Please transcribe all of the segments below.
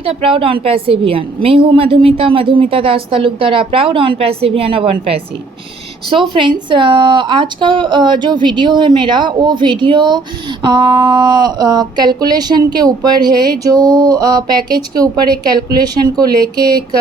The proud ऑन पैसिवियन। मैं हूँ मधुमिता दास तालुकदार, प्राउड ऑन पैसिवियन ऑफ ऑन पैसी। सो फ्रेंड्स, आज का जो वीडियो है मेरा, वो वीडियो कैलकुलेशन के ऊपर है। जो पैकेज के ऊपर एक कैलकुलेशन को लेके एक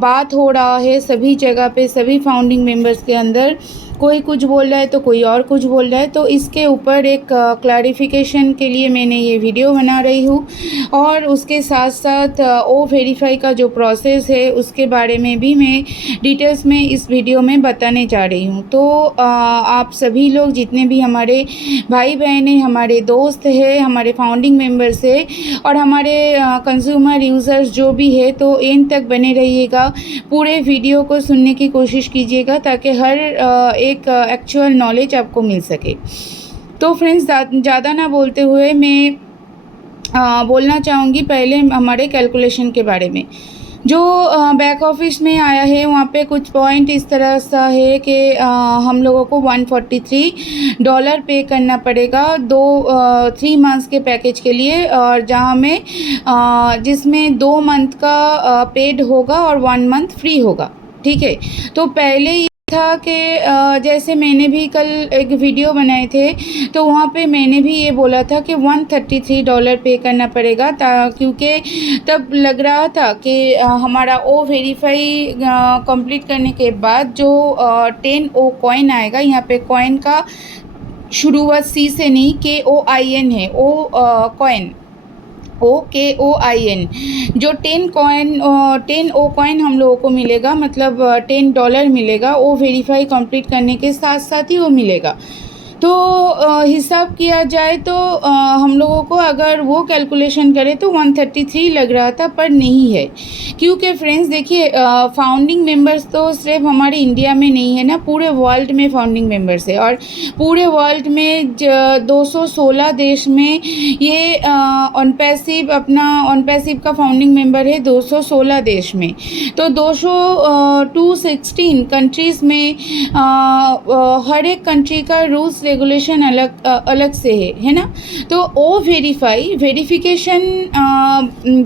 बात हो रहा है सभी जगह पे, सभी फाउंडिंग मेंबर्स के अंदर। कोई कुछ बोल रहा है तो कोई और कुछ बोल रहा है, तो इसके ऊपर एक क्लैरिफिकेशन के लिए मैंने ये वीडियो बना रही हूँ। और उसके साथ साथ ओ वेरीफाई का जो प्रोसेस है उसके बारे में भी मैं डिटेल्स में इस वीडियो में बताने जा रही हूँ। तो आप सभी लोग जितने भी हमारे भाई बहन हैं, हमारे दोस्त हैं, हमारे फाउंडिंग मेंबर्स है और हमारे कंज्यूमर यूज़र्स जो भी है, तो एंड तक बने रहिएगा। पूरे वीडियो को सुनने की कोशिश कीजिएगा ताकि हर एक एक्चुअल नॉलेज आपको मिल सके। तो फ्रेंड्स, ज़्यादा ना बोलते हुए मैं बोलना चाहूँगी पहले हमारे कैलकुलेशन के बारे में। जो बैक ऑफिस में आया है वहाँ पे कुछ पॉइंट इस तरह सा है कि हम लोगों को $143 पे करना पड़ेगा 3 मंथ्स के पैकेज के लिए, और जहाँ में जिसमें 2 मंथ का पेड होगा और 1 मंथ फ्री होगा। ठीक है, तो पहले ये था कि जैसे मैंने भी कल एक वीडियो बनाए थे तो वहाँ पे मैंने भी ये बोला था कि $133 पे करना पड़ेगा, क्योंकि तब लग रहा था कि हमारा ओ वेरीफाई कंप्लीट करने के बाद जो 10 ओ कॉइन आएगा। यहाँ पे कॉइन का शुरुआत सी से नहीं, KOIN है, ओ कॉइन, OKOIN। जो 10 ओ कॉइन हम लोगों को मिलेगा, मतलब $10 मिलेगा। वो वेरीफाई कंप्लीट करने के साथ साथ ही वो मिलेगा। तो हिसाब किया जाए तो हम लोगों को अगर वो कैलकुलेशन करें तो 133 लग रहा था, पर नहीं है। क्योंकि फ्रेंड्स देखिए, फाउंडिंग मेंबर्स तो सिर्फ हमारे इंडिया में नहीं है ना, पूरे वर्ल्ड में फाउंडिंग मेंबर्स है। और पूरे वर्ल्ड में 216 देश में ये ऑन पैसिव का फाउंडिंग मेंबर है 216 देश में। तो 216 कंट्रीज़ में हर एक कंट्री का रूल्स रेगुलेशन अलग से है ना। तो ओ वेरिफिकेशन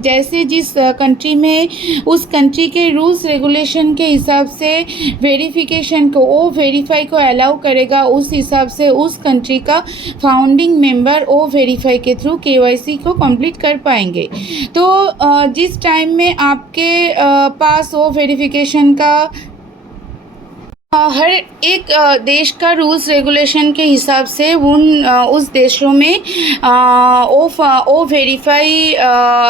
जैसे जिस कंट्री में उस कंट्री के रूल्स रेगुलेशन के हिसाब से वेरिफिकेशन को, ओ वेरीफाई को अलाउ करेगा, उस हिसाब से उस कंट्री का फाउंडिंग मेंबर ओ वेरीफाई के थ्रू KYC को कंप्लीट कर पाएंगे। तो जिस टाइम में आपके पास ओ वेरिफिकेशन का हर एक देश का रूल्स रेगुलेशन के हिसाब से उस देशों में ओ वेरीफाई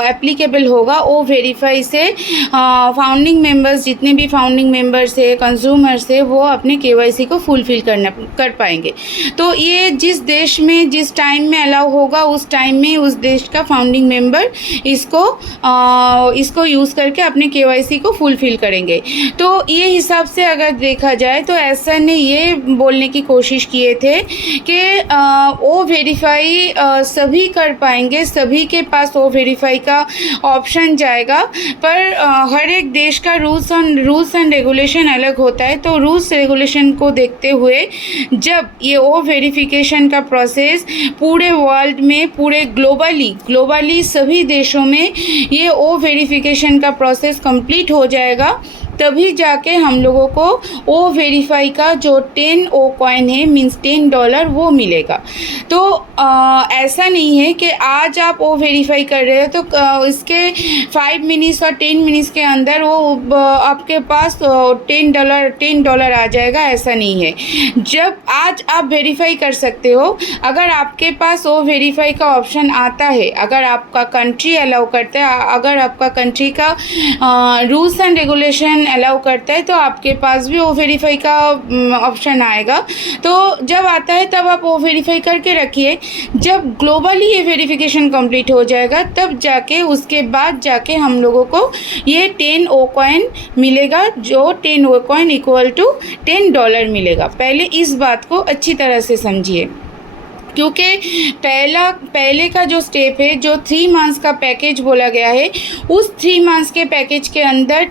एप्लीकेबल होगा। ओ वेरीफाई से फाउंडिंग मेंबर्स, जितने भी फाउंडिंग मेंबर्स है, कंज्यूमर्स है, वो अपने KYC को फुलफिल कर पाएंगे। तो ये जिस देश में जिस टाइम में अलाउ होगा उस टाइम में उस देश का फाउंडिंग मेंबर इसको यूज़ करके अपने KYC को फुलफिल करेंगे। तो ये हिसाब से अगर देखा जाए तो ऐसा ने ये बोलने की कोशिश किए थे कि ओ वेरीफाई सभी कर पाएंगे, सभी के पास ओ वेरीफाई का ऑप्शन जाएगा। पर हर एक देश का रूल्स एंड रेगुलेशन अलग होता है। तो रूल्स रेगुलेशन को देखते हुए जब ये ओ वेरिफिकेशन का प्रोसेस पूरे वर्ल्ड में, पूरे ग्लोबली सभी देशों में ये ओ वेरिफिकेशन का प्रोसेस कंप्लीट हो जाएगा, तभी जाके हम लोगों को ओ वेरीफाई का जो 10 ओ कॉइन है, मीन्स $10, वो मिलेगा। तो ऐसा नहीं है कि आज आप ओ वेरीफाई कर रहे हो तो इसके 5 मिनट्स और 10 मिनट्स के अंदर वो आपके पास $10 आ जाएगा, ऐसा नहीं है। जब आज आप वेरीफाई कर सकते हो, अगर आपके पास ओ वेरीफाई का ऑप्शन आता है, अगर आपका कंट्री अलाउ करता है, अगर आपका कंट्री का रूल्स एंड रेगुलेशन अलाउ करता है, तो आपके पास भी ओ वेरीफाई का ऑप्शन आएगा। तो जब आता है तब आप ओ वेरीफाई करके रखिए। जब ग्लोबली ये वेरिफिकेशन कंप्लीट हो जाएगा तब जाके, उसके बाद जाके हम लोगों को ये 10 ओ कॉइन मिलेगा, जो 10 ओ कॉइन इक्वल टू $10 मिलेगा। पहले इस बात को अच्छी तरह से समझिए, क्योंकि पहले का जो स्टेप है, जो 3 मंथ्स का पैकेज बोला गया है, उस 3 मंथ्स के पैकेज के अंदर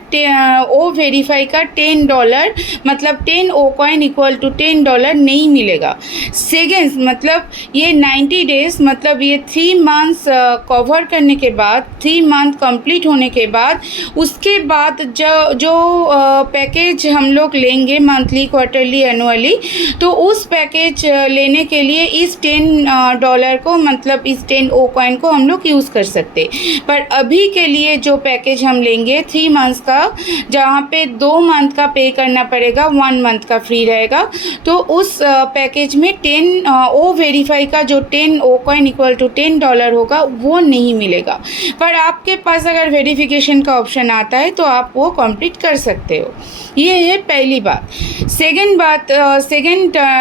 ओ वेरीफाई का $10 मतलब 10 ओ कॉइन इक्वल टू $10 नहीं मिलेगा। सेकेंड मतलब ये 90 डेज़ मतलब ये 3 मंथ्स कवर करने के बाद, 3 मंथ कंप्लीट होने के बाद, उसके बाद जो पैकेज हम लोग लेंगे मंथली, क्वार्टरली, एनुअली, तो उस पैकेज लेने के लिए इस $10 को मतलब इस 10 ओ कॉइन को हम लोग यूज़ कर सकते। पर अभी के लिए जो पैकेज हम लेंगे 3 मंथ्स का, जहाँ पे 2 मंथ का पे करना पड़ेगा, 1 मंथ का फ्री रहेगा, तो उस पैकेज में 10 ओ वेरीफाई का जो 10 ओ कॉइन इक्वल टू $10 होगा वो नहीं मिलेगा। पर आपके पास अगर वेरिफिकेशन का ऑप्शन आता है तो आप वो कंप्लीट कर सकते हो। ये है पहली बात। सेकंड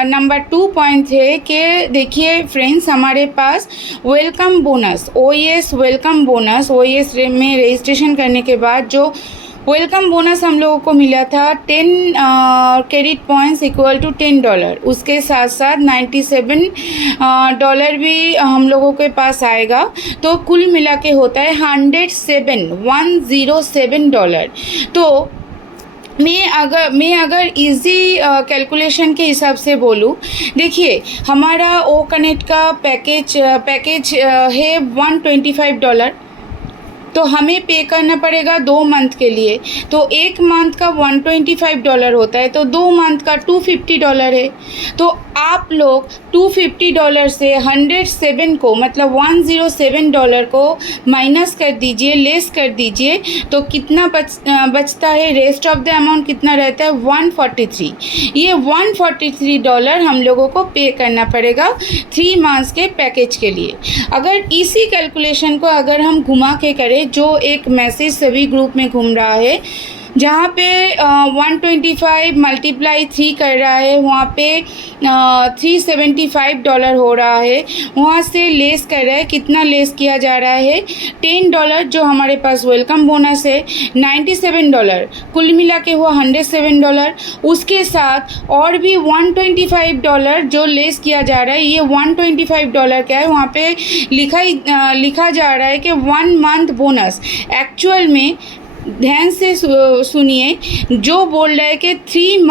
नंबर 2 पॉइंट है कि देखिए फ्रेंड्स, हमारे पास welcome bonus, OAS welcome bonus, OAS में रजिस्ट्रेशन करने के बाद जो वेलकम बोनस हम लोगों को मिला था 10 क्रेडिट पॉइंट्स इक्वल टू $10, उसके साथ साथ $97 भी हम लोगों के पास आएगा, तो कुल मिला के होता है $107। तो मैं अगर इजी कैलकुलेशन के हिसाब से बोलूँ, देखिए हमारा ओ कनेक्ट का पैकेज है $125, तो हमें पे करना पड़ेगा 2 मंथ के लिए, तो 1 मंथ का $125 होता है, तो 2 मंथ का $250 है। तो आप लोग $250 से 107 को मतलब $107 को माइनस कर दीजिए, लेस कर दीजिए, तो कितना बचता है, रेस्ट ऑफ द अमाउंट कितना रहता है, 143। ये $143 हम लोगों को पे करना पड़ेगा 3 मंथ्स के पैकेज के लिए। अगर इसी कैलकुलेशन को अगर हम घुमा के करें, जो एक मैसेज सभी ग्रुप में घूम रहा है, जहाँ पे 125 मल्टीप्लाई 3 कर रहा है, वहाँ पे $375 हो रहा है, वहाँ से लेस कर रहा है, कितना लेस किया जा रहा है, $10 जो हमारे पास वेलकम बोनस है, $97, कुल मिला के हुआ $107। उसके साथ और भी $125 जो लेस किया जा रहा है, ये $125 क्या है, वहाँ पे लिखा जा रहा है कि 1 मंथ बोनस। एक्चुअल में ध्यान से सुनिए, जो बोल रहा है कि 3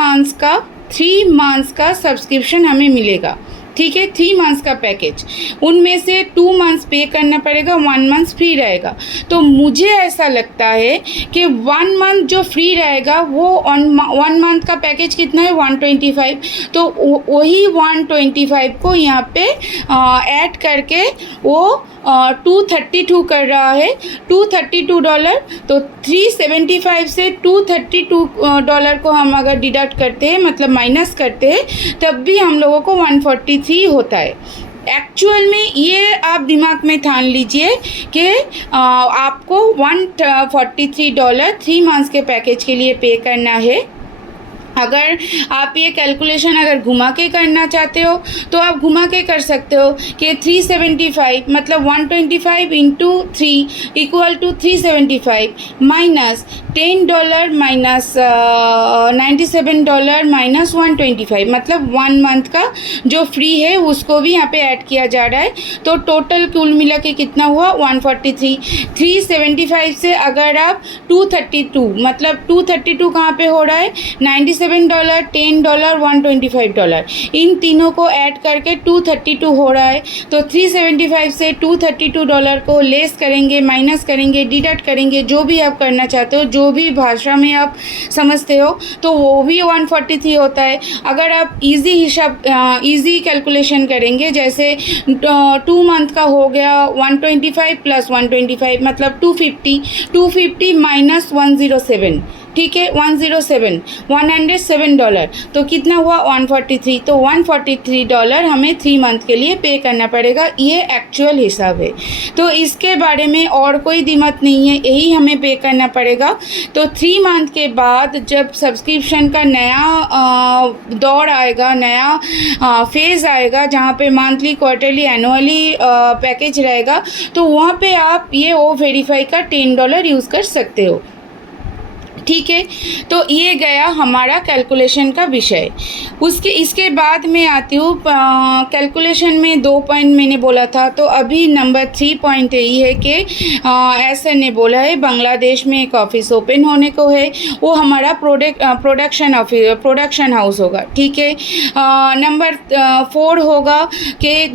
मंथ्स का सब्सक्रिप्शन हमें मिलेगा, ठीक है, 3 मंथ्स का पैकेज, उनमें से 2 मंथ्स पे करना पड़ेगा, 1 मंथ फ्री रहेगा। तो मुझे ऐसा लगता है कि 1 मंथ जो फ्री रहेगा वो 1 मंथ का पैकेज कितना है, 125, तो वही 125 को यहाँ पे ऐड करके वो 232 कर रहा है, $232। तो 375 से $232 को हम अगर डिडक्ट करते हैं, मतलब माइनस करते हैं, तब भी हम लोगों को 143 होता है। एक्चुअल में ये आप दिमाग में ठान लीजिए कि आपको $143 3 मंथ्स के पैकेज के लिए पे करना है। अगर आप ये कैलकुलेशन अगर घुमा के करना चाहते हो तो आप घुमा के कर सकते हो कि 375 मतलब 125 into 3 equal to 375 minus $10 minus $97 minus 125 मतलब 1 मंथ का जो फ्री है उसको भी यहाँ पे ऐड किया जा रहा है। तो टोटल कुल मिला के कितना हुआ 143। 375 से अगर आप 232 मतलब 232 कहाँ पे हो रहा है, $97 $10 $125, इन तीनों को ऐड करके 232 हो रहा है। तो 375 से $232 को लेस करेंगे, माइनस करेंगे, डिडक्ट करेंगे, जो भी आप करना चाहते हो, जो भी भाषा में आप समझते हो, तो वो भी 143 होता है। अगर आप इजी कैलकुलेशन करेंगे, जैसे 2 मंथ का हो गया 125 प्लस 125 मतलब 250 माइनस 107, ठीक है, 107 तो कितना हुआ 143। तो $143 हमें 3 मंथ के लिए पे करना पड़ेगा, ये एक्चुअल हिसाब है। तो इसके बारे में और कोई दिक्कत नहीं है, यही हमें पे करना पड़ेगा। तो 3 मंथ के बाद जब सब्सक्रिप्शन का नया दौर आएगा, नया फेज़ आएगा, जहाँ पे मंथली, क्वार्टरली, एनुअली पैकेज रहेगा, तो वहाँ पे आप ये ओ वेरीफाई का $10 यूज़ कर सकते हो। ठीक है। तो ये गया हमारा कैलकुलेशन का विषय। इसके बाद मैं आती हूँ कैलकुलेशन में 2 पॉइंट मैंने बोला था, तो अभी नंबर 3 पॉइंट यही है कि ऐसा ने बोला है बांग्लादेश में एक ऑफिस ओपन होने को है, वो हमारा प्रोडक्शन हाउस होगा। ठीक है। नंबर 4 होगा कि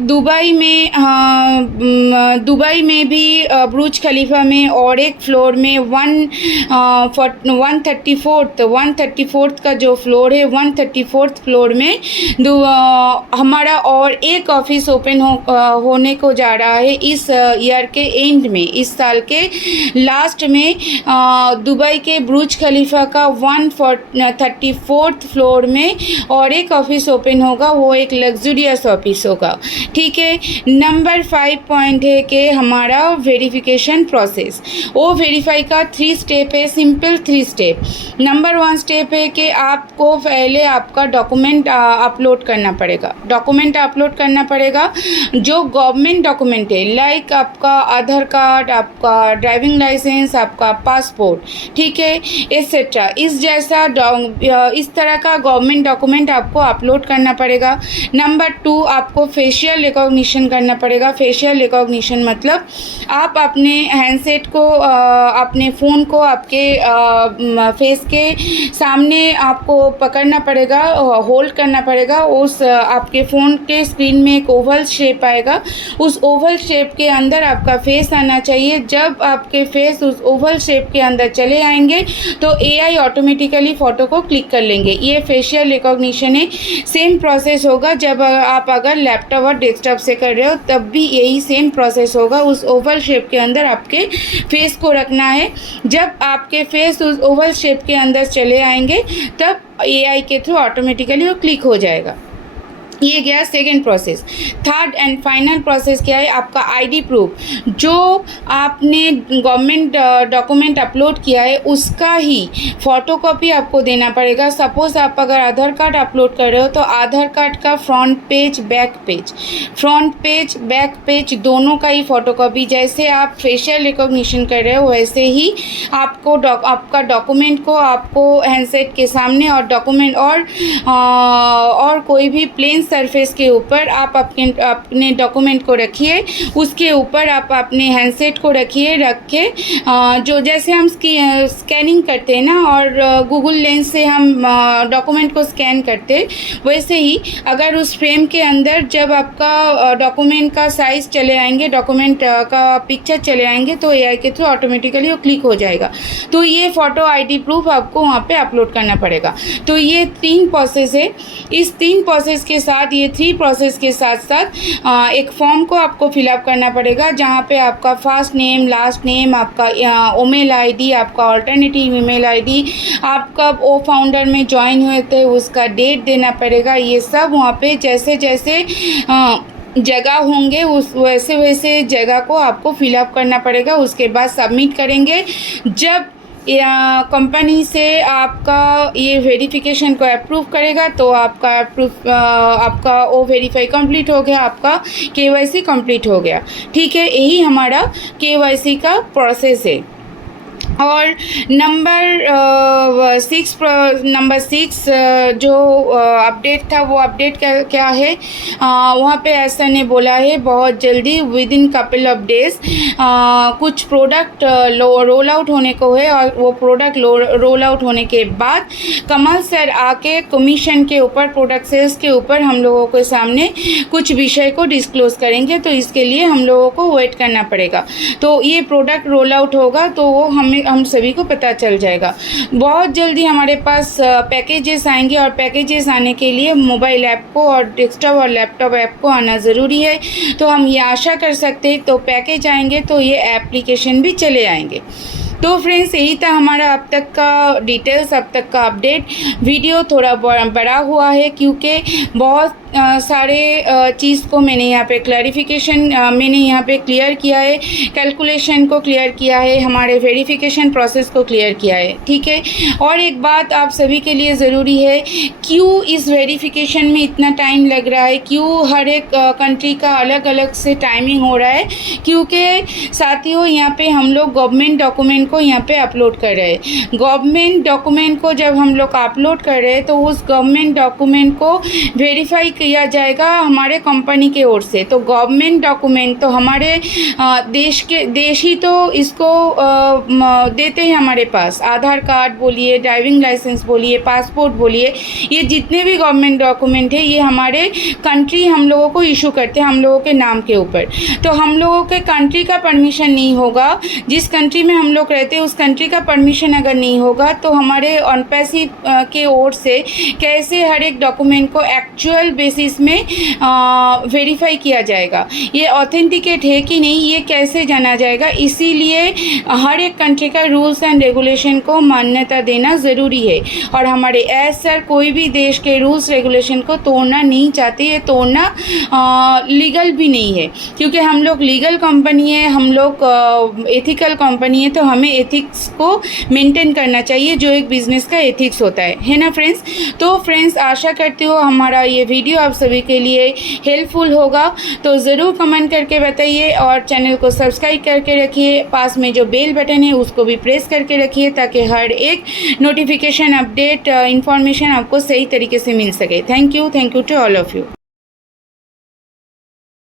दुबई में भी बुर्ज खलीफा में और एक फ्लोर में 134th का जो फ्लोर है 134th फ्लोर में हमारा और एक ऑफिस ओपन होने को जा रहा है इस ईयर के एंड में, इस साल के लास्ट में। दुबई के बुर्ज खलीफा का 134th फ्लोर में और एक ऑफिस ओपन होगा, वो एक लग्जूरियस ऑफिस होगा। ठीक है। नंबर 5 पॉइंट है कि हमारा वेरिफिकेशन प्रोसेस, वो वेरीफाई का 3 स्टेप है, सिंपल 3 स्टेप। नंबर 1 स्टेप है कि आपको पहले आपका डॉक्यूमेंट अपलोड करना पड़ेगा। जो गवर्नमेंट डॉक्यूमेंट है, लाइक आपका आधार कार्ड, आपका ड्राइविंग लाइसेंस, आपका पासपोर्ट, ठीक है, एक्सेट्रा। इस तरह का गवर्नमेंट डॉक्यूमेंट आपको अपलोड करना पड़ेगा। नंबर 2, आपको फेशियल रिकॉग्निशन करना पड़ेगा। फेशियल रिकॉग्निशन मतलब आप अपने हैंडसेट को, अपने फ़ोन को आपके फेस के सामने आपको पकड़ना पड़ेगा, होल्ड करना पड़ेगा। उस आपके फ़ोन के स्क्रीन में एक ओवल शेप आएगा, उस ओवल शेप के अंदर आपका फेस आना चाहिए। जब आपके फेस उस ओवल शेप के अंदर चले आएंगे तो एआई ऑटोमेटिकली फ़ोटो को क्लिक कर लेंगे। ये फेशियल रिकॉग्निशन है। सेम प्रोसेस होगा जब आप अगर लैपटॉप और डेस्कटॉप से कर रहे हो, तब भी यही सेम प्रोसेस होगा। उस ओवल शेप के अंदर आपके फेस को रखना है। जब आपके फेस उस ओवल शेप के अंदर चले आएंगे तब एआई के थ्रू ऑटोमेटिकली वो क्लिक हो जाएगा। ये गया second process. Third and final process क्या है? आपका आईडी प्रूफ, जो आपने गवर्नमेंट डॉक्यूमेंट अपलोड किया है उसका ही फ़ोटोकॉपी आपको देना पड़ेगा। सपोज़ आप अगर आधार कार्ड अपलोड कर रहे हो तो आधार कार्ड का फ्रंट पेज बैक पेज दोनों का ही फ़ोटोकॉपी। जैसे आप फेशियल रिकॉग्निशन कर रहे हो वैसे ही आपको आपका डॉक्यूमेंट को आपको हैंडसेट के सामने और डॉक्यूमेंट और कोई भी प्लेन सरफेस के ऊपर आप अपने डॉक्यूमेंट को रखिए, उसके ऊपर आप अपने हैंडसेट को रख के जो जैसे हम स्कैनिंग करते हैं ना, और गूगल लेंस से हम डॉक्यूमेंट को स्कैन करते, वैसे ही अगर उस फ्रेम के अंदर जब आपका डॉक्यूमेंट का साइज़ चले आएंगे, डॉक्यूमेंट का पिक्चर चले आएंगे तो एआई के थ्रू ऑटोमेटिकली वो क्लिक हो जाएगा। तो ये फ़ोटो आईडी प्रूफ आपको वहाँ पे अपलोड करना पड़ेगा। तो ये 3 प्रोसेस है। इस 3 प्रोसेस के साथ, ये 3 प्रोसेस के साथ साथ एक फॉर्म को आपको फिलअप करना पड़ेगा, जहाँ पे आपका फर्स्ट नेम, लास्ट नेम, आपका ईमेल आईडी, आपका अल्टरनेटिव ईमेल आईडी, आपका वो फाउंडर में ज्वाइन हुए थे उसका डेट देना पड़ेगा। ये सब वहाँ पे जैसे जैसे जगह होंगे उस वैसे जगह को आपको फिलअप करना पड़ेगा। उसके बाद सबमिट करेंगे। जब कंपनी से आपका ये वेरिफिकेशन को अप्रूव करेगा तो आपका वो वेरीफाई कंप्लीट हो गया, आपका केवाईसी कंप्लीट हो गया। ठीक है, यही हमारा केवाईसी का प्रोसेस है। और नंबर 6 जो अपडेट था वो अपडेट क्या है, वहाँ पे ऐसा ने बोला है बहुत जल्दी with in couple of days कुछ प्रोडक्ट रोल आउट होने को है, और वो प्रोडक्ट रोल आउट होने के बाद कमल सर आके कमीशन के ऊपर, प्रोडक्ट सेल्स के ऊपर हम लोगों के सामने कुछ विषय को डिस्क्लोज़ करेंगे। तो इसके लिए हम लोगों को वेट करना पड़ेगा। तो ये प्रोडक्ट रोल आउट होगा तो वो हम सभी को पता चल जाएगा। बहुत जल्दी हमारे पास पैकेजेस आएंगे, और पैकेजेस आने के लिए मोबाइल ऐप को और डेस्कटॉप और लैपटॉप ऐप को आना ज़रूरी है। तो हम ये आशा कर सकते हैं तो पैकेज आएंगे तो ये एप्लीकेशन भी चले आएंगे। तो फ्रेंड्स, यही था हमारा अब तक का डिटेल्स, अब तक का अपडेट। वीडियो थोड़ा बड़ा हुआ है क्योंकि बहुत सारे चीज़ को मैंने यहाँ पे क्लैरिफिकेशन मैंने यहाँ पे क्लियर किया है, कैलकुलेशन को क्लियर किया है, हमारे वेरिफिकेशन प्रोसेस को क्लियर किया है, ठीक है। और एक बात आप सभी के लिए ज़रूरी है, क्यों इस वेरिफिकेशन में इतना टाइम लग रहा है, क्यों हर एक कंट्री का अलग अलग से टाइमिंग हो रहा है, क्योंकि साथियों यहाँ पे हम लोग गवर्नमेंट डॉक्यूमेंट को यहाँ पे अपलोड कर रहे हैं। गवर्नमेंट डॉक्यूमेंट को जब हम लोग अपलोड कर रहे हैं तो उस गवर्नमेंट डॉक्यूमेंट को वेरीफाई किया जाएगा हमारे कंपनी के ओर से। तो गवर्नमेंट डॉक्यूमेंट तो हमारे देश ही तो इसको देते हैं हमारे पास। आधार कार्ड बोलिए, ड्राइविंग लाइसेंस बोलिए, पासपोर्ट बोलिए, ये जितने भी गवर्नमेंट डॉक्यूमेंट है ये हमारे कंट्री हम लोगों को इशू करते हैं हम लोगों के नाम के ऊपर। तो हम लोगों के कंट्री का परमिशन नहीं होगा, जिस कंट्री में हम लोग रहते हैं उस कंट्री का परमिशन अगर नहीं होगा तो हमारे ऑन पैसिव के ओर से कैसे हर एक डॉक्यूमेंट को एक्चुअल बेसिस में वेरीफाई किया जाएगा, ये ऑथेंटिकेट है कि नहीं, ये कैसे जाना जाएगा। इसीलिए हर एक कंट्री का रूल्स एंड रेगुलेशन को मान्यता देना ज़रूरी है। और हमारे सर कोई भी देश के रूल्स रेगुलेशन को तोड़ना नहीं चाहते, ये तोड़ना लीगल भी नहीं है, क्योंकि हम लोग लीगल कंपनी है, हम लोग एथिकल कंपनी है, तो हमें एथिक्स को मेंटेन करना चाहिए, जो एक बिज़नेस का एथिक्स होता है ना फ्रेंड्स। तो फ्रेंड्स आशा करती हूँ हमारा ये वीडियो आप सभी के लिए हेल्पफुल होगा, तो ज़रूर कमेंट करके बताइए और चैनल को सब्सक्राइब करके रखिए। पास में जो बेल बटन है उसको भी प्रेस करके रखिए ताकि हर एक नोटिफिकेशन अपडेट इन्फॉर्मेशन आपको सही तरीके से मिल सके। Thank you to all of you.